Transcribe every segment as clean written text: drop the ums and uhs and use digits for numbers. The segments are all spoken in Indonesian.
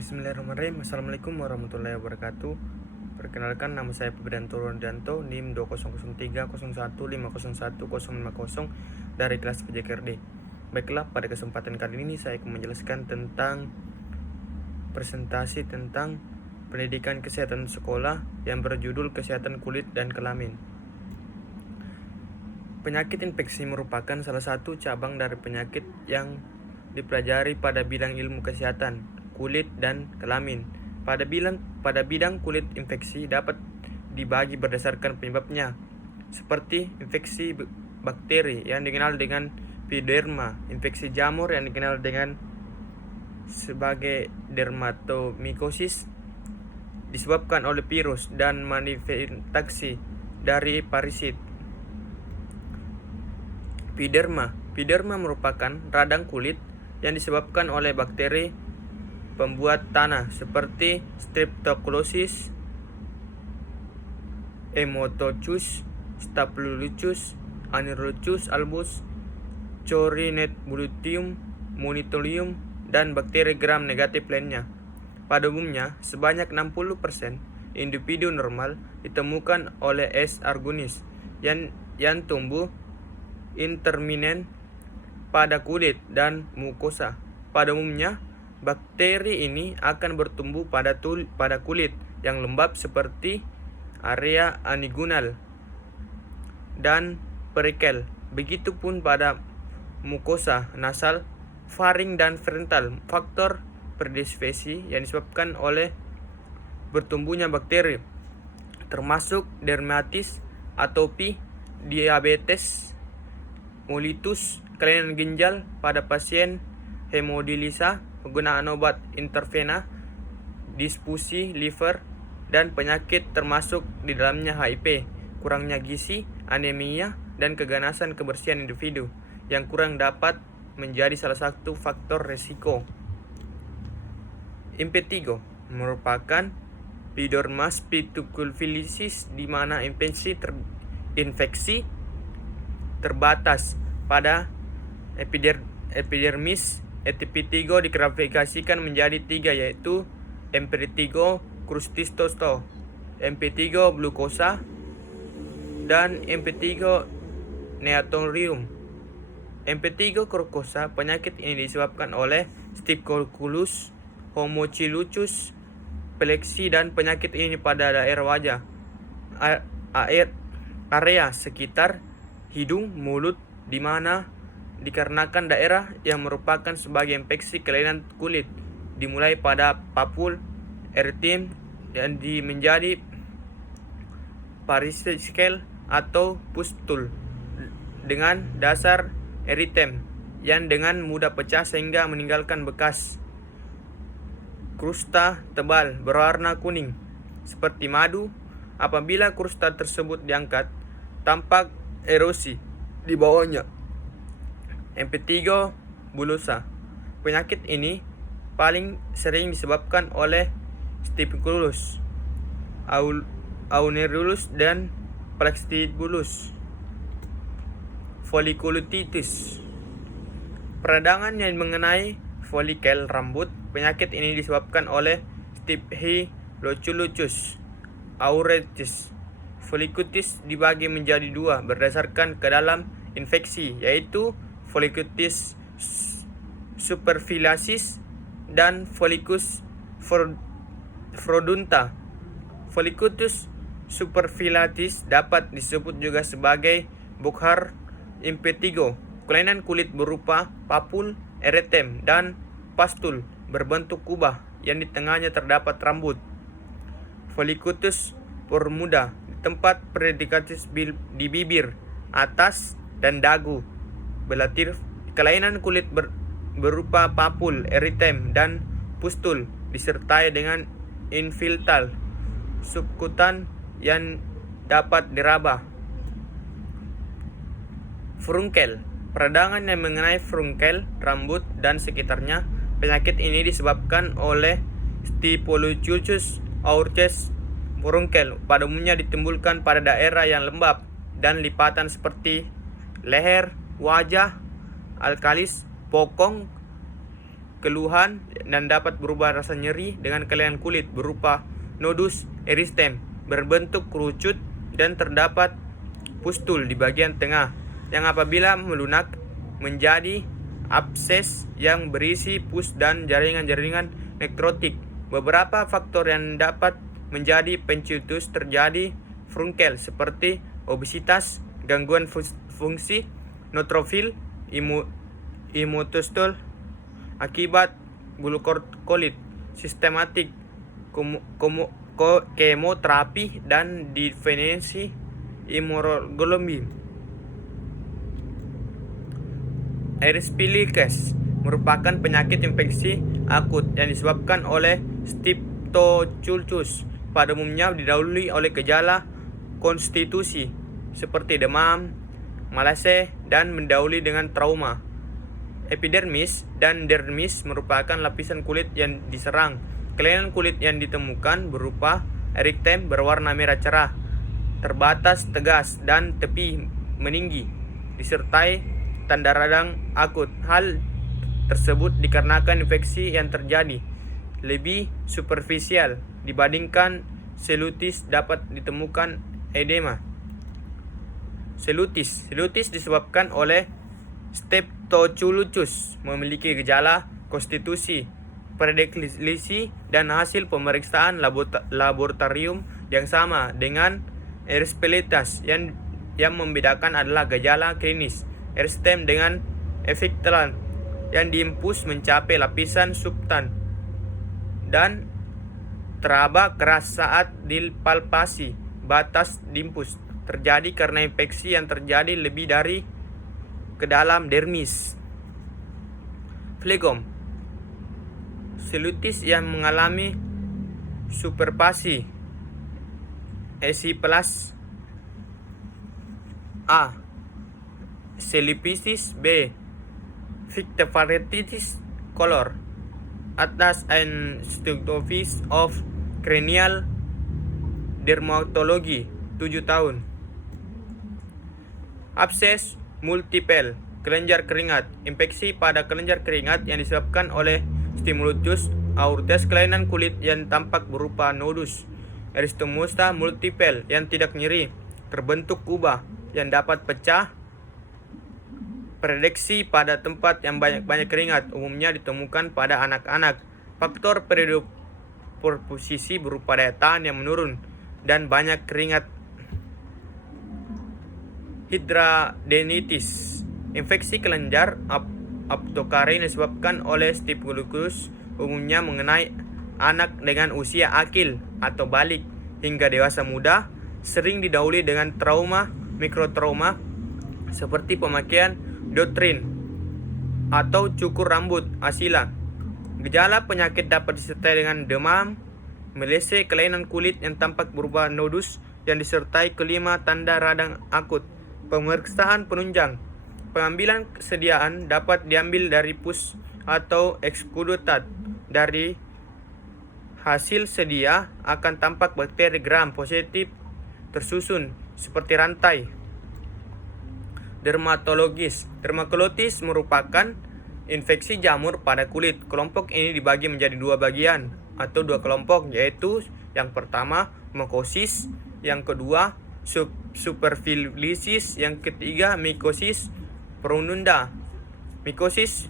Bismillahirrahmanirrahim. Assalamualaikum warahmatullahi wabarakatuh. Perkenalkan, nama saya Febrianto Rondianto, NIM 200301501050 dari kelas PJKRD. Baiklah, pada kesempatan kali ini saya akan menjelaskan tentang presentasi tentang pendidikan kesehatan sekolah yang berjudul Kesehatan Kulit dan Kelamin. Penyakit infeksi merupakan salah satu cabang dari penyakit yang dipelajari pada bidang ilmu kesehatan kulit dan kelamin. Pada bidang kulit, infeksi dapat dibagi berdasarkan penyebabnya, seperti infeksi bakteri yang dikenal dengan pioderma, infeksi jamur yang dikenal dengan sebagai dermatomycosis disebabkan oleh virus dan manifestasi dari parasit. Pioderma merupakan radang kulit yang disebabkan oleh bakteri pembuat tanah seperti Streptococcus, Haemococcus, Staphylococcus, Aerococcus albus, Corynebulitium, Monitorium, dan bakteri gram negatif lainnya. Pada umumnya, sebanyak 60% individu normal ditemukan oleh S. argunis yang tumbuh interminen pada kulit dan mukosa. Pada umumnya, bakteri ini akan bertumbuh pada kulit yang lembab seperti area anigunal dan perikel. Begitupun pada mukosa nasal, faring, dan frontal. Faktor predisposisi yang disebabkan oleh bertumbuhnya bakteri termasuk dermatitis, atopi, diabetes mellitus, kelainan ginjal pada pasien, hemodilisa, penggunaan obat intravena, disfusi liver, dan penyakit termasuk di dalamnya HIV, kurangnya gizi, anemia, dan keganasan kebersihan individu yang kurang dapat menjadi salah satu faktor resiko. Impetigo merupakan pioderma spectacularis di mana infeksi terbatas pada epidermis. Impetigo diklasifikasikan menjadi 3, yaitu impetigo crusticosa, impetigo glucosa, dan impetigo neonatorium. Impetigo crucosa, penyakit ini disebabkan oleh Staphylococcus, Haemococcus, plexi, dan penyakit ini pada daerah wajah, area sekitar hidung, mulut, di mana dikarenakan daerah yang merupakan sebagai infeksi kelainan kulit, dimulai pada papul, eritem, dan menjadi parisikel atau pustul dengan dasar eritem yang dengan mudah pecah sehingga meninggalkan bekas krusta tebal berwarna kuning seperti madu. Apabila krusta tersebut diangkat, tampak erosi di bawahnya. Impetigo bullosa. Penyakit ini paling sering disebabkan oleh Staphylococcus aureus dan Platypus folliculitis. Peradangan yang mengenai folikel rambut. Penyakit ini disebabkan oleh Staphylococcus aureus. Folliculitis dibagi menjadi 2 berdasarkan ke dalam infeksi, yaitu Folliculitis superficialis dan Folliculitis frodunta. Folliculitis superficialis dapat disebut juga sebagai Burkhardt impetigo, kelainan kulit berupa papul, eritem, dan pastul berbentuk kubah yang di tengahnya terdapat rambut. Folliculitis bermuda tempat predikatif di bibir atas dan dagu belatir. Kelainan kulit berupa papul, eritem, dan pustul disertai dengan infiltral subkutan yang dapat diraba. Furunkel. Peradangan yang mengenai furunkel rambut dan sekitarnya. Penyakit ini disebabkan oleh Staphylococcus aureus. Furunkel pada umumnya ditimbulkan pada daerah yang lembab dan lipatan seperti leher, wajah, alkalis, bokong, keluhan dan dapat berubah rasa nyeri dengan kelainan kulit berupa nodus erythema berbentuk kerucut dan terdapat pustul di bagian tengah yang apabila melunak menjadi abses yang berisi pus dan jaringan-jaringan nekrotik. Beberapa faktor yang dapat menjadi pencetus terjadi frunkel seperti obesitas, gangguan fungsi neutrofil, imunostol akibat glukolit sistematik, kemoterapi dan defensi imunoglobulin. Erysipelas merupakan penyakit infeksi akut yang disebabkan oleh Streptococcus. Pada umumnya didahului oleh gejala konstitusi seperti demam, malaise, dan mendahului dengan trauma. Epidermis dan dermis merupakan lapisan kulit yang diserang. Kelainan kulit yang ditemukan berupa erythema berwarna merah cerah, terbatas tegas, dan tepi meninggi, disertai tanda radang akut. Hal tersebut dikarenakan infeksi yang terjadi lebih superficial dibandingkan selulitis. Dapat ditemukan edema selulitis disebabkan oleh Streptococcus, memiliki gejala konstitusi predilisi dan hasil pemeriksaan laboratorium yang sama dengan erysipelas. Yang membedakan adalah gejala klinis erythema dengan efek telan yang diimpus mencapai lapisan subtan dan teraba keras saat dipalpasi. Batas dimpus terjadi karena infeksi yang terjadi lebih dari ke dalam dermis. Flegom, selulitis yang mengalami superpasi erysipelas. A. Cellulitis. B. Fictopharyngitis color atlas and Studies of Cranial Dermatology 7 tahun. Abses multiple, kelenjar keringat, infeksi pada kelenjar keringat yang disebabkan oleh Staphylococcus aureus. Kelainan kulit yang tampak berupa nodus erythematosa multiple yang tidak nyeri, terbentuk kubah yang dapat pecah. Prediksi pada tempat yang banyak keringat umumnya ditemukan pada anak-anak. Faktor predisposisi berupa daya tahan yang menurun dan banyak keringat. Hidradenitis, infeksi kelenjar aptokarin disebabkan oleh Staphylococcus, umumnya mengenai anak dengan usia akil atau balik hingga dewasa muda, sering didahului dengan trauma mikrotrauma seperti pemakaian Dotrin atau cukur rambut asila. Gejala penyakit dapat disertai dengan demam, melese, kelainan kulit yang tampak berupa nodus yang disertai kelima tanda radang akut. Pemeriksaan penunjang. Pengambilan kesediaan dapat diambil dari pus atau ekskudutat. Dari hasil sedia akan tampak bakteri gram positif tersusun seperti rantai. Dermatologitis merupakan infeksi jamur pada kulit. Kelompok ini dibagi menjadi dua bagian atau dua kelompok, yaitu yang pertama mukosis, yang kedua superfilisis, yang ketiga mikosis profunda. Mikosis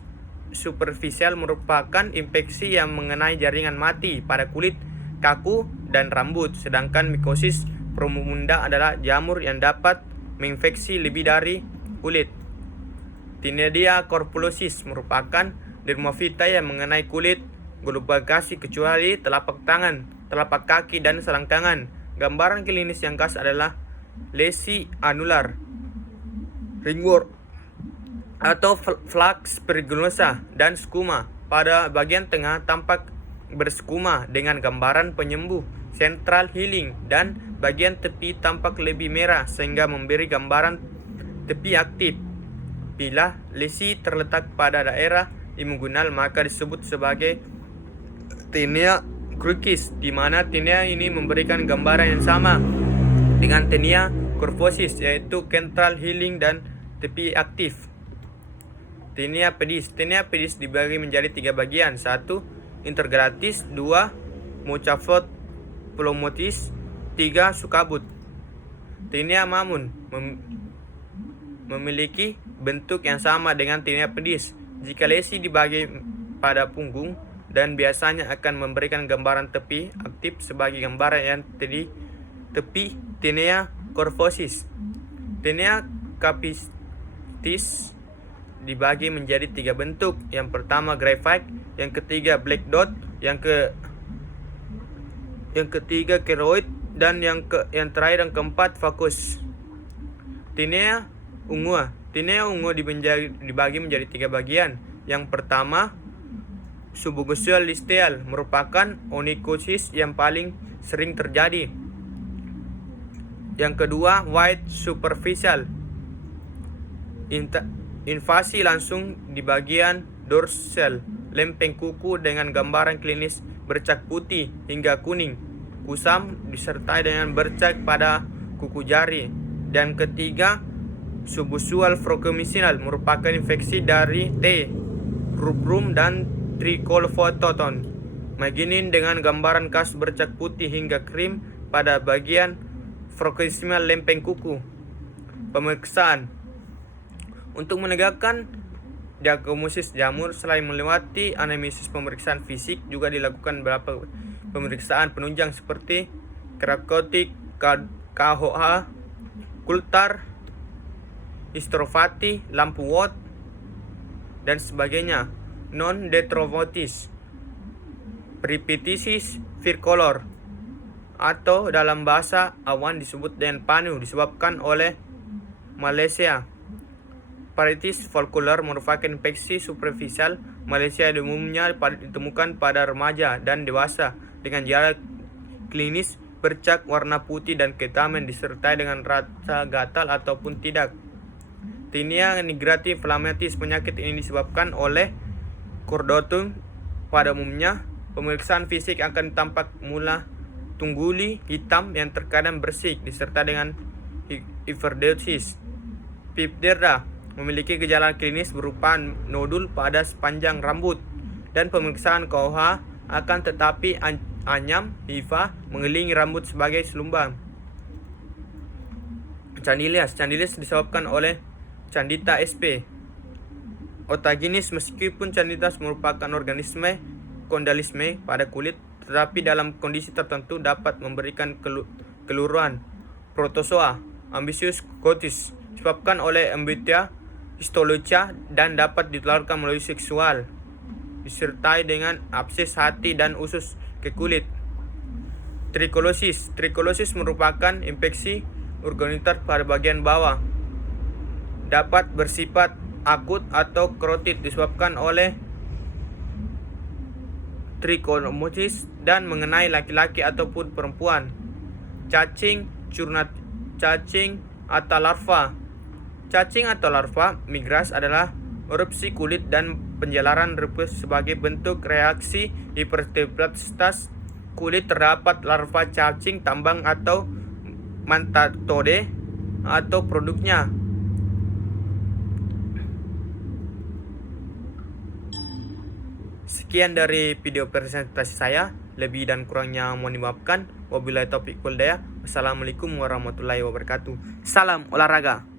superficial merupakan infeksi yang mengenai jaringan mati pada kulit, kaku, dan rambut, sedangkan mikosis profunda adalah jamur yang dapat menginfeksi lebih dari kulit. Cnidaria corpulosis merupakan dermofita yang mengenai kulit globulasi kecuali telapak tangan, telapak kaki, dan selangkangan. Gambaran klinis yang khas adalah lesi anular, ringworm atau flux spirulina dan skuma. Pada bagian tengah tampak berskuma dengan gambaran penyembuh central healing, dan bagian tepi tampak lebih merah sehingga memberi gambaran tepi aktif. Bila lesi terletak pada daerah imunal maka disebut sebagai tinea crucis, di mana tinea ini memberikan gambaran yang sama dengan tinea corposis, yaitu central healing dan tepi aktif. Tinea pedis. Tinea pedis dibagi menjadi 3 bagian. 1. Intergratis. 2. Mochafort plomotis. 3. Sukabut. Tinea mamun memiliki bentuk yang sama dengan tinea pedis. Jika lesi dibagi pada punggung dan biasanya akan memberikan gambaran tepi aktif sebagai gambaran yang di tepi tinea corvosis. Tinea capitis dibagi menjadi 3 bentuk. Yang pertama graphite, yang ketiga black dot, yang ketiga keroid, dan yang terakhir dan keempat vakus. Tinea ungu. Tinea ungu dibagi menjadi 3 bagian. Yang pertama subglossal listeal merupakan onychosis yang paling sering terjadi. Yang kedua white superficial, invasi langsung di bagian dorsal lempeng kuku dengan gambaran klinis bercak putih hingga kuning kusam disertai dengan bercak pada kuku jari. Dan ketiga subvisual frocomisinal merupakan infeksi dari T. rubrum dan tricholophotodon maginin dengan gambaran khas bercak putih hingga krim pada bagian frocomisinal lempeng kuku. Pemeriksaan untuk menegakkan diagnosis jamur selain melewati anamnesis pemeriksaan fisik juga dilakukan beberapa pemeriksaan penunjang seperti Krakautik, KHOA, Coulthard, Hysterofati, lampu Watt, dan sebagainya. Non-detrovotis, Pripitisis vircolor, atau dalam bahasa awan disebut dengan panu, disebabkan oleh Malassezia. Parasitis folkular merupakan infeksi superficial Malassezia yang umumnya ditemukan pada remaja dan dewasa dengan gejala klinis bercak warna putih dan kehitaman disertai dengan rasa gatal ataupun tidak. Tinea nigrati inflammatis, penyakit ini disebabkan oleh Cordotum. Pada umumnya pemeriksaan fisik akan tampak mula tungguli hitam yang terkadang bersih disertai dengan hiperhidrosis. Pipderda memiliki gejala klinis berupa nodul pada sepanjang rambut dan pemeriksaan KOH akan tetapi anyam hifa mengelilingi rambut sebagai selubang. Candidias disebabkan oleh Candida sp. Otaginis, meskipun Candida merupakan organisme kondalisme pada kulit, tetapi dalam kondisi tertentu dapat memberikan keluruan. Protozoa Ambitius cutis disebabkan oleh Embettia histologia dan dapat ditularkan melalui seksual disertai dengan abses hati dan usus ke kulit. Tricolosis merupakan infeksi urogenital pada bagian bawah. Dapat bersifat akut atau kronik disebabkan oleh trichomoniasis dan mengenai laki-laki ataupun perempuan. Cacing atau larva. Cacing atau larva migras adalah erupsi kulit dan penjalaran herpes sebagai bentuk reaksi hipersterilitas kulit. Terdapat larva cacing tambang atau mantatode atau produknya. Sekian dari video presentasi saya, lebih dan kurangnya mohon dimaafkan. Wabillahi taufiq wal hidayah. Wassalamualaikum warahmatullahi wabarakatuh. Salam olahraga.